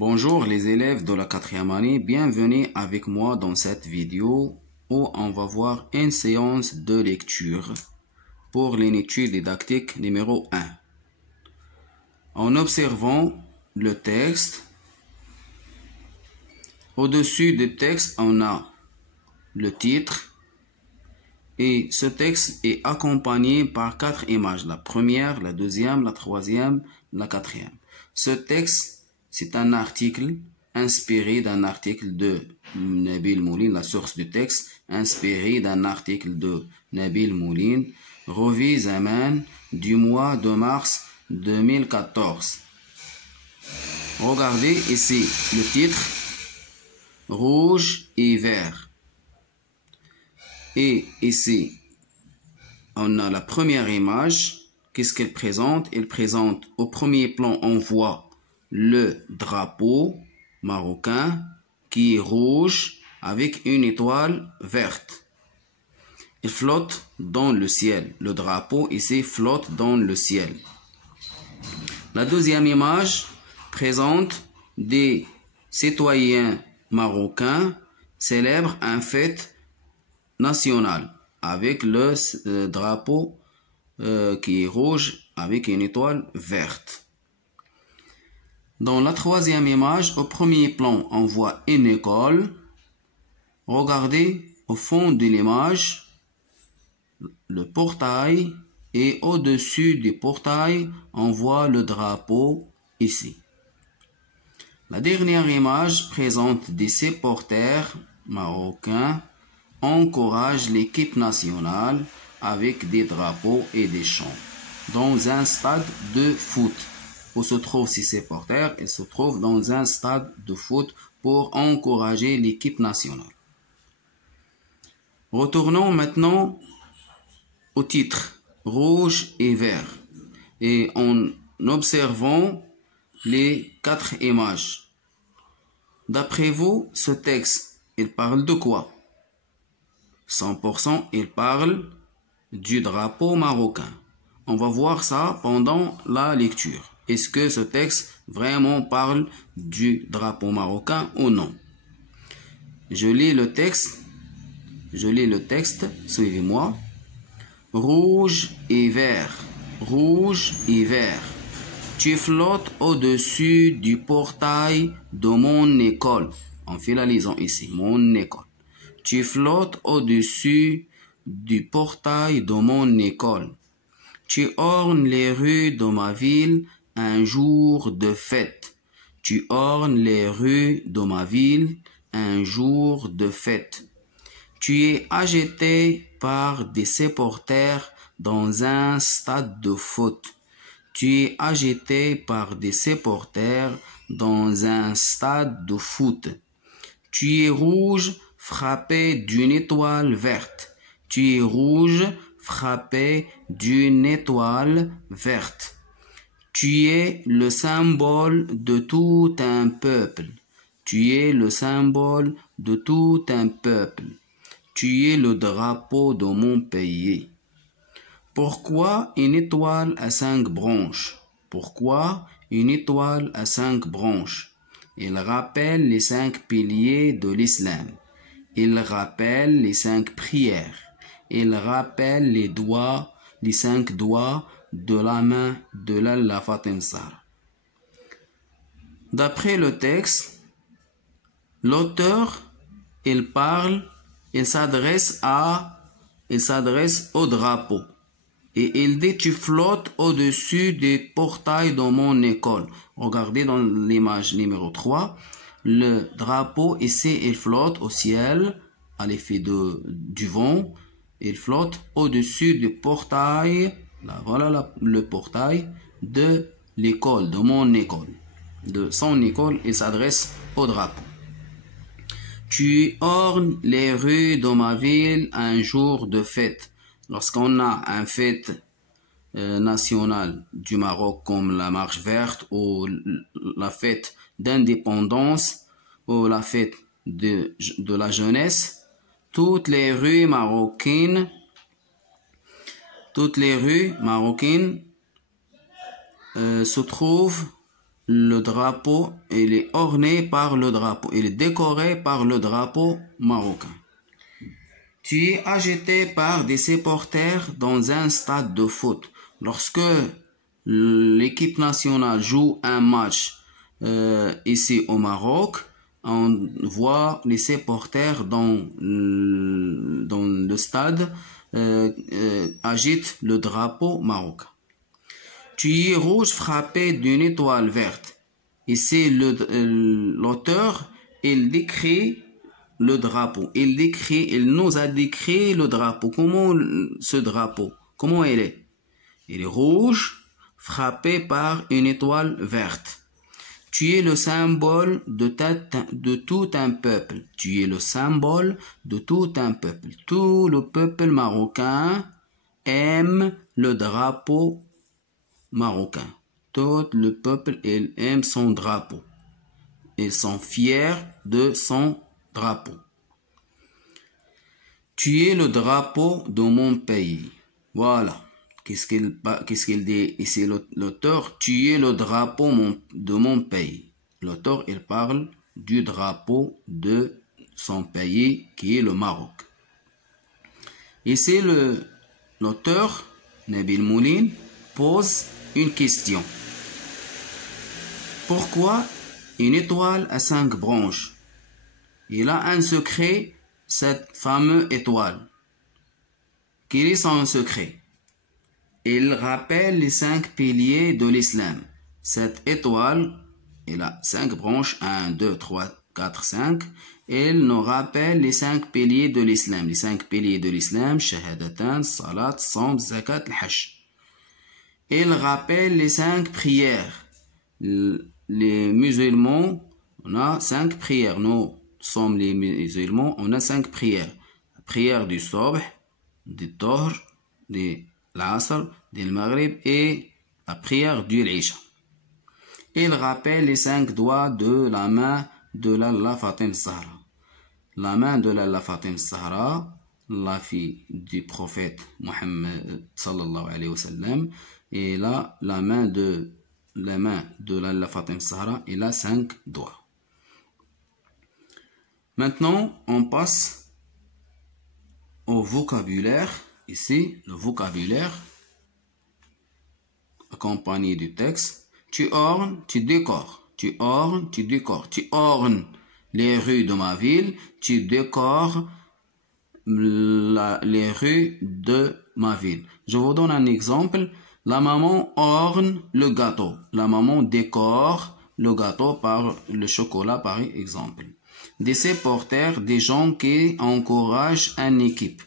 Bonjour les élèves de la 4e année, bienvenue avec moi dans cette vidéo où on va voir une séance de lecture pour l'étude didactique numéro 1. En observant le texte, au-dessus du texte on a le titre et ce texte est accompagné par 4 images, la première, la deuxième, la troisième, la quatrième. Ce texte c'est un article inspiré d'un article de Nabil Moulin, la source du texte, inspiré d'un article de Nabil Moulin, Revue Zaman du mois de mars 2014. Regardez ici le titre, rouge et vert. Et ici, on a la première image. Qu'est-ce qu'elle présente? Elle présente au premier plan, on voit le drapeau marocain qui est rouge avec une étoile verte. Il flotte dans le ciel. Le drapeau ici flotte dans le ciel. La deuxième image présente des citoyens marocains célèbrent un fête nationale avec le drapeau qui est rouge avec une étoile verte. Dans la troisième image, au premier plan, on voit une école. Regardez au fond de l'image, le portail, et au-dessus du portail, on voit le drapeau ici. La dernière image présente des supporters marocains encouragent l'équipe nationale avec des drapeaux et des chants dans un stade de foot. Où se trouvent ces supporters? Ils se trouvent dans un stade de foot pour encourager l'équipe nationale. Retournons maintenant au titre rouge et vert et en observant les 4 images. D'après vous, ce texte, il parle de quoi? 100%, il parle du drapeau marocain. On va voir ça pendant la lecture. Est-ce que ce texte vraiment parle du drapeau marocain ou non? Je lis le texte, suivez-moi. Rouge et vert, rouge et vert. Tu flottes au-dessus du portail de mon école. On fait la liaison ici, mon école. Tu flottes au-dessus du portail de mon école. Tu ornes les rues de ma ville un jour de fête. Tu ornes les rues de ma ville un jour de fête. Tu es agité par des supporters dans un stade de foot. Tu es agité par des supporters dans un stade de foot. Tu es rouge frappé d'une étoile verte. Tu es rouge frappé d'une étoile verte. Tu es le symbole de tout un peuple. Tu es le symbole de tout un peuple. Tu es le drapeau de mon pays. Pourquoi une étoile à 5 branches? Pourquoi une étoile à 5 branches? Il rappelle les 5 piliers de l'islam. Il rappelle les 5 prières. Il rappelle les 5 doigts de la main de l'Allah Fatinsar. D'après le texte, l'auteur, il s'adresse au drapeau. Et il dit, tu flottes au-dessus des portails de mon école. Regardez dans l'image numéro 3, le drapeau ici, il flotte au ciel à l'effet du vent. Il flotte au-dessus du portail. Là, voilà le portail de l'école, de mon école. De son école, il s'adresse au drapeau. Tu ornes les rues de ma ville un jour de fête. Lorsqu'on a une fête nationale du Maroc comme la marche verte ou la fête d'indépendance ou la fête de la jeunesse, toutes les rues marocaines se trouvent le drapeau, il est orné par le drapeau, il est décoré par le drapeau marocain. Tu es agité par des supporters dans un stade de foot. Lorsque l'équipe nationale joue un match ici au Maroc, on voit les supporters dans le stade agitent le drapeau marocain. Tu es rouge frappé d'une étoile verte. Ici, l'auteur, il décrit le drapeau. Il nous a décrit le drapeau. Comment ce drapeau? Comment il est? Il est rouge, frappé par une étoile verte. Tu es le symbole de tout un peuple. Tu es le symbole de tout un peuple. Tout le peuple marocain aime le drapeau marocain. Tout le peuple il aime son drapeau. Ils sont fiers de son drapeau. Tu es le drapeau de mon pays. Voilà. Qu'est-ce qu'il dit ici l'auteur? Tu es le drapeau de mon pays. L'auteur, il parle du drapeau de son pays qui est le Maroc. Ici, l'auteur, Nabil Moulin, pose une question. Pourquoi une étoile à 5 branches? Il a un secret, cette fameuse étoile. Quel est son secret? Il rappelle les 5 piliers de l'islam. Cette étoile, elle a 5 branches, 1, 2, 3, 4, 5. Elle nous rappelle les 5 piliers de l'islam. Les 5 piliers de l'islam, shahadatan, salat, som, zakat, al-hajj. Il rappelle les 5 prières. Les musulmans, on a 5 prières. Nous sommes les musulmans, on a 5 prières. La prière du Subh, du Tohr, de l'Asr, du Maghrib et la prière du Isha. Il rappelle les 5 doigts de la main de Lalla Fatim Zahra. La main de Lalla Fatim Zahra, la fille du prophète Mohammed sallallahu alayhi wa sallam, et là, la main de Lalla Fatim Zahra, il a 5 doigts. Maintenant, on passe au vocabulaire. Ici, le vocabulaire accompagné du texte. Tu ornes, tu décores. Tu ornes, tu décores. Tu ornes les rues de ma ville. Tu décores les rues de ma ville. Je vous donne un exemple. La maman orne le gâteau. La maman décore le gâteau par le chocolat, par exemple. Des supporters, des gens qui encouragent une équipe.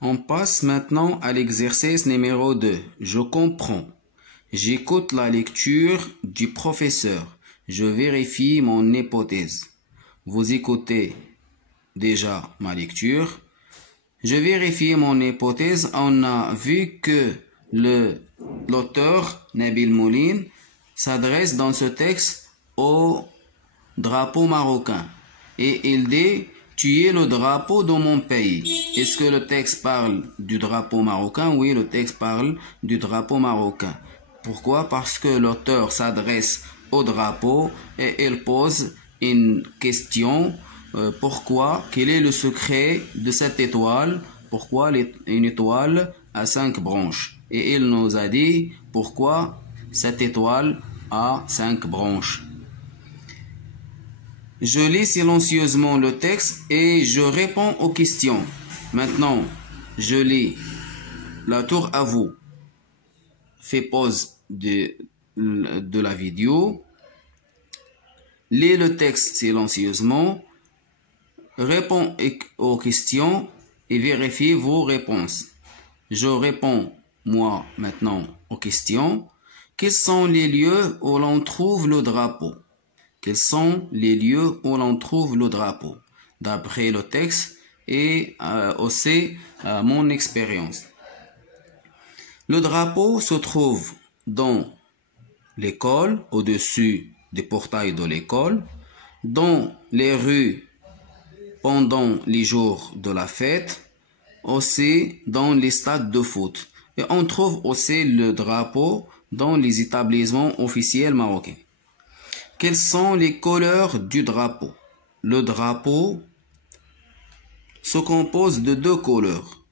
On passe maintenant à l'exercice numéro 2. Je comprends. J'écoute la lecture du professeur. Je vérifie mon hypothèse. Vous écoutez déjà ma lecture. Je vérifie mon hypothèse. On a vu que l'auteur, Nabil Moulin, s'adresse dans ce texte au drapeau marocain. Et il dit, tu es le drapeau de mon pays. Est-ce que le texte parle du drapeau marocain? Oui, le texte parle du drapeau marocain. Pourquoi? Parce que l'auteur s'adresse au drapeau et il pose une question. Pourquoi? Quel est le secret de cette étoile? Pourquoi une étoile à 5 branches? Et il nous a dit pourquoi cette étoile a 5 branches. Je lis silencieusement le texte et je réponds aux questions. Maintenant, je lis. La tour à vous. Fais pause de la vidéo. Lis le texte silencieusement. Réponds aux questions et vérifie vos réponses. Je réponds, moi, maintenant, aux questions. Quels sont les lieux où l'on trouve le drapeau? Quels sont les lieux où l'on trouve le drapeau? D'après le texte et aussi mon expérience. Le drapeau se trouve dans l'école, au-dessus des portails de l'école, dans les rues pendant les jours de la fête, aussi dans les stades de foot. Et on trouve aussi le drapeau dans les établissements officiels marocains. Quelles sont les couleurs du drapeau? Le drapeau se compose de deux couleurs,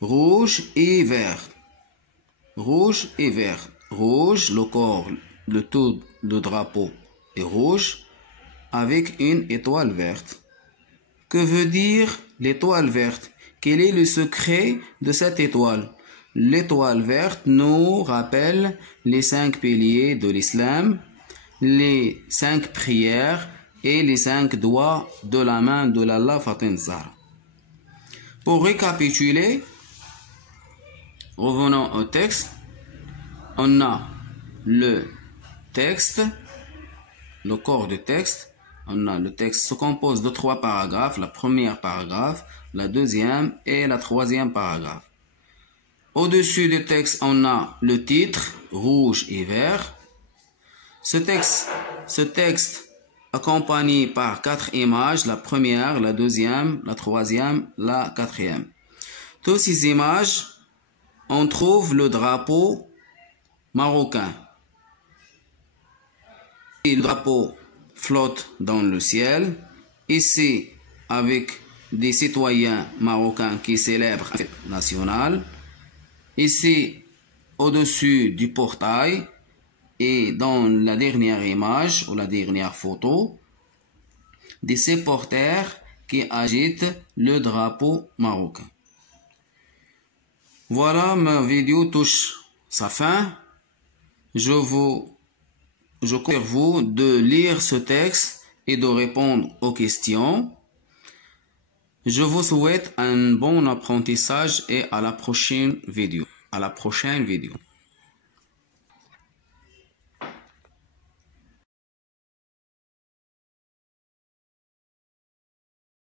rouge et vert. Rouge et vert. Rouge, le corps, tout le drapeau est rouge avec une étoile verte. Que veut dire l'étoile verte? Quel est le secret de cette étoile? L'étoile verte nous rappelle les 5 piliers de l'islam, les 5 prières et les 5 doigts de la main de l'Allah Fatin Zahra. Pour récapituler, revenons au texte. On a le texte, le corps du texte. On a le texte se compose de 3 paragraphes, la première paragraphe, la deuxième et la troisième paragraphe. Au-dessus du texte, on a le titre, rouge et vert. Ce texte accompagné par 4 images, la première, la deuxième, la troisième, la quatrième. Toutes ces images, on trouve le drapeau marocain. Et le drapeau flotte dans le ciel, ici avec des citoyens marocains qui célèbrent la fête nationale, ici au-dessus du portail et dans la dernière image ou la dernière photo, des supporters qui agitent le drapeau marocain. Voilà, ma vidéo touche sa fin. Je compte sur vous de lire ce texte et de répondre aux questions. Je vous souhaite un bon apprentissage et à la prochaine vidéo.